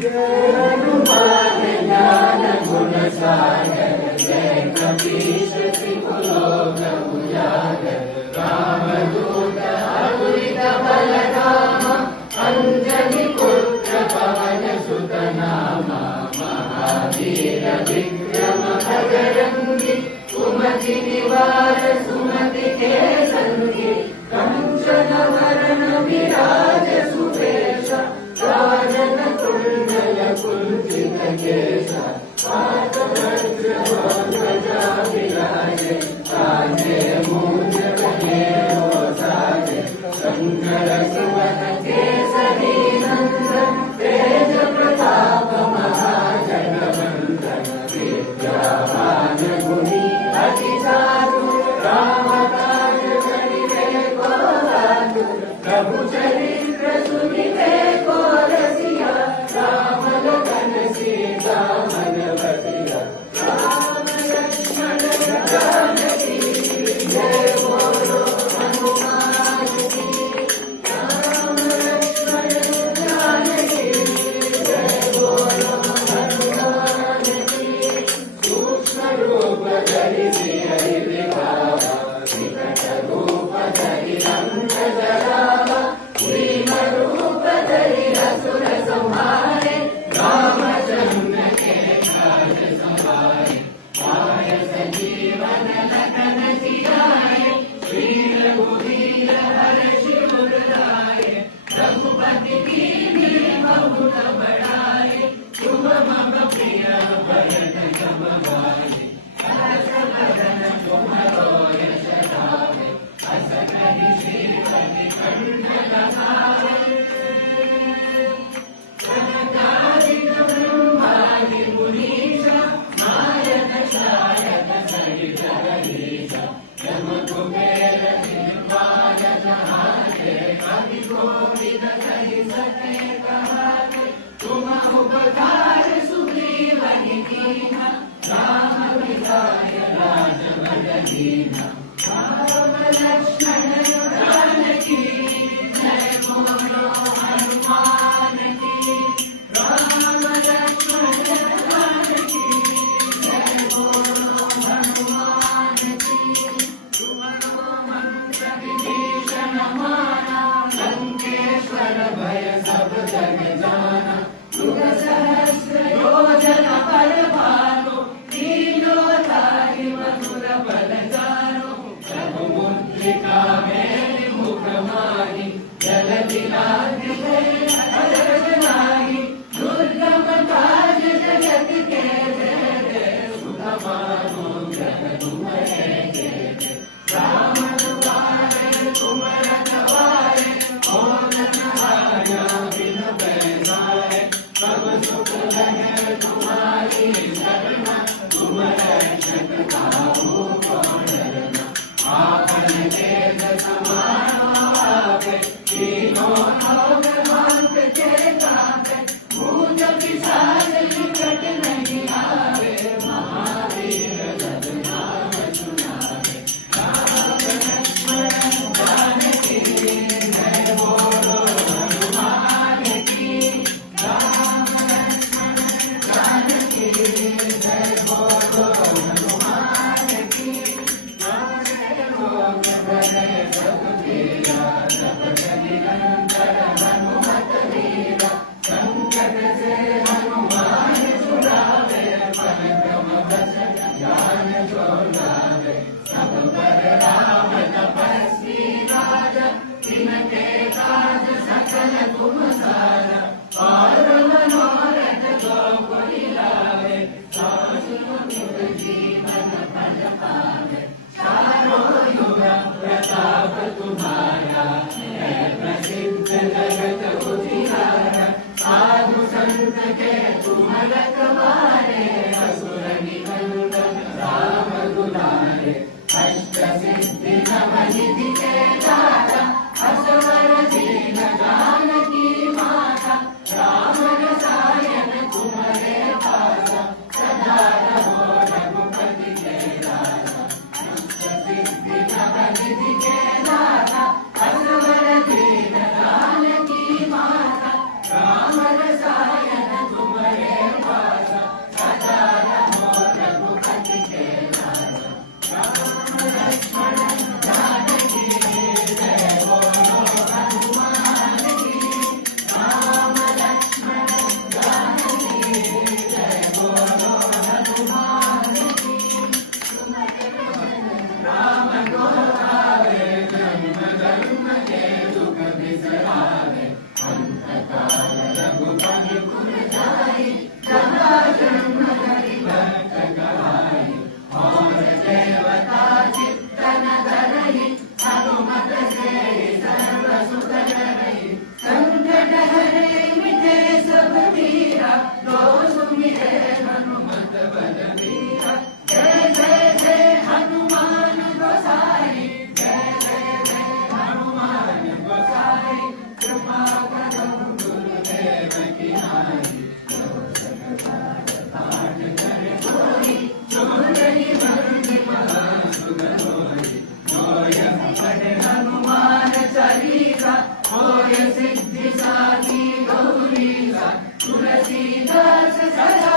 हनुमान ज्ञान गुण सागर जय कपीश तिहु लोक उजागर रामदूत अतुलित बल धाम अंजनी पुत्र पवन सुत नामा महावीर विक्रम भजरंगी सुमति निवार सुमति के संगी कंचन वरण विराज सुवेश राजन कुंडल कुंचित केश पादवज्र ध्वजा विराजे कांधे मूंज बहेरो साजे शंकर सुवन केसरी नंदन तेज प्रताप महाजगवंदन विद्यावान गुणी अति चातुर राम काज करिबे को आतुर प्रभु चरित्र सुनिबे को रसिया राम लखन सीता मन बसिया राम लक्ष्मण जानकी जय बोलो हनुमान की राम लक्ष्मण जानकी जय बोलो हनुमान की सूक्ष्म रूप धरि सियहि दिखावा विकट रूप धरि रंग जरावा भीम रूप धरि असुर संहारे रामचंद्र के काज सवारे पाय संजीवन लखन जियाए श्री रघुवीर हर्षि उर लाए रघुपति कीन्ही बहुत बड़ाए शुभ मम प्रिय भरत सम भाई हर्ष बदन तुम्हरो यश गावे अस कहि श्रीपति कंठ लगावे कनकादिक ब्रह्मादि मुनीषा नायक शायक सहित रहीशा यम कुबेर दिग्पाल जहाते कवि कोविद कहि सके कहाते तुम उपकार सुग्रीवहि कीन्हा राम मिलाय राजपद दीन्हा राम लक्ष्मण जानकी जय बोलो हनुमान की राम लक्ष्मण जानकी जय बोलो हनुमान की तुम्हारो मंत्र विभीषण माना लंकेश्वर भय सब जग जाना युग सहस्र योजन पर भालो तीनों ताहि मधुर बल जानो प्रभु मुद्रिका मेरि मुख माहि जलधि लाधि अरज नाही दुर्गम काज जगत के जय सुधमानो जग तुम्हारे जय राम दुआरे तुम रखवारे और नहाया बिन बैसारे सब सुख लगे तुम्हारी शरण तुम रक्षक काहू को डरना आपन तेज समारो आपे तीनों लोक हाथ के कापे भूत पिशाच निकट नहीं आवे महावीर जब नाम सुनावे राम लक्ष्मण जानकी जय बोलो हनुमान की राम लक्ष्मण जानकी जय बोलो हनुमान की राम लोक भय सब पीरा तपत निरंतर हनुमत वीरा संकट से हनुमान छुड़ावे पलक्रम बचन ज्ञान जो लावे सब पर राम तपस्वी राजा तिनके काज सकल तुम सारा और मनोरथ जो कोई लावे सासुर जीवन फल पावे चारों युग प्रताप तुम्हारा है प्रसिद्ध जगत उजियारा साधु संत के तुम रखवारे असुर निकंदन राम दुलारे अष्ट सिद्धि नव निधि के दाता असवर दीन जानकी माता राम रसायन तुम्हारे पासा सदा रहो रघुपति के दाता अष्ट सिद्धि नव निधि के दाता असवर दीन जानकी माता राम रसायन लो सुमिरे हनुमत बलवीर जय जय जय हनुमान गोसाई जय जय जय हनुमान गोसाई कृपा करो गुरुदेव की नाई पाठ करे कोई चोरई बंदी पढ़े हनुमान चालीसा होय सिद्धि साधी गौरीसा तुलसीदास सदा